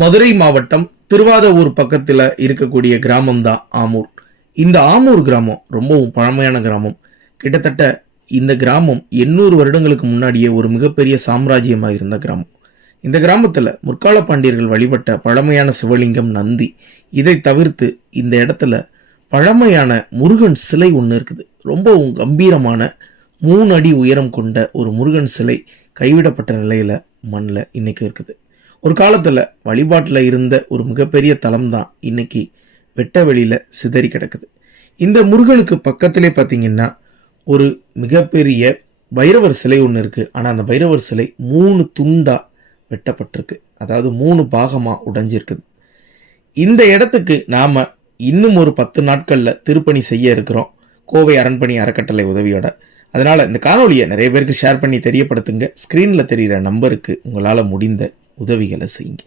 மதுரை மாவட்டம் திருவாதவூர் பக்கத்தில் இருக்கக்கூடிய கிராமம் தான் ஆமூர். இந்த ஆமூர் கிராமம் ரொம்பவும் பழமையான கிராமம். கிட்டத்தட்ட இந்த கிராமம் 800 வருடங்களுக்கு முன்னாடியே ஒரு மிகப்பெரிய சாம்ராஜ்யமாக இருந்த கிராமம். இந்த கிராமத்தில் முற்கால பாண்டியர்கள் வழிபட்ட பழமையான சிவலிங்கம் நந்தி. இதை தவிர்த்து இந்த இடத்துல பழமையான முருகன் சிலை ஒன்று இருக்குது. ரொம்பவும் கம்பீரமான 3 அடி உயரம் கொண்ட ஒரு முருகன் சிலை கைவிடப்பட்ட நிலையில் மண்ணில் இன்னைக்கு இருக்குது. ஒரு காலத்தில் வழிபாட்டில் இருந்த ஒரு மிகப்பெரிய தலம் தான் இன்னைக்கு வெட்ட வெளியில் சிதறி கிடக்குது. இந்த முருகனுக்கு பக்கத்திலே பார்த்தீங்கன்னா ஒரு மிகப்பெரிய பைரவர் சிலை ஒன்று இருக்குது. ஆனால் அந்த பைரவர் சிலை 3 துண்டாக வெட்டப்பட்டிருக்கு. அதாவது 3 பாகமாக உடைஞ்சிருக்குது. இந்த இடத்துக்கு நாம் இன்னும் ஒரு 10 நாட்களில் திருப்பணி செய்ய இருக்கிறோம், கோவை அரண்பணி அறக்கட்டளை உதவியோட. அதனால் இந்த காணொலியை நிறைய பேருக்கு ஷேர் பண்ணி தெரியப்படுத்துங்க. ஸ்க்ரீனில் தெரிகிற நம்பருக்கு உங்களால் முடிந்த உதவிகளை செய்யுங்க.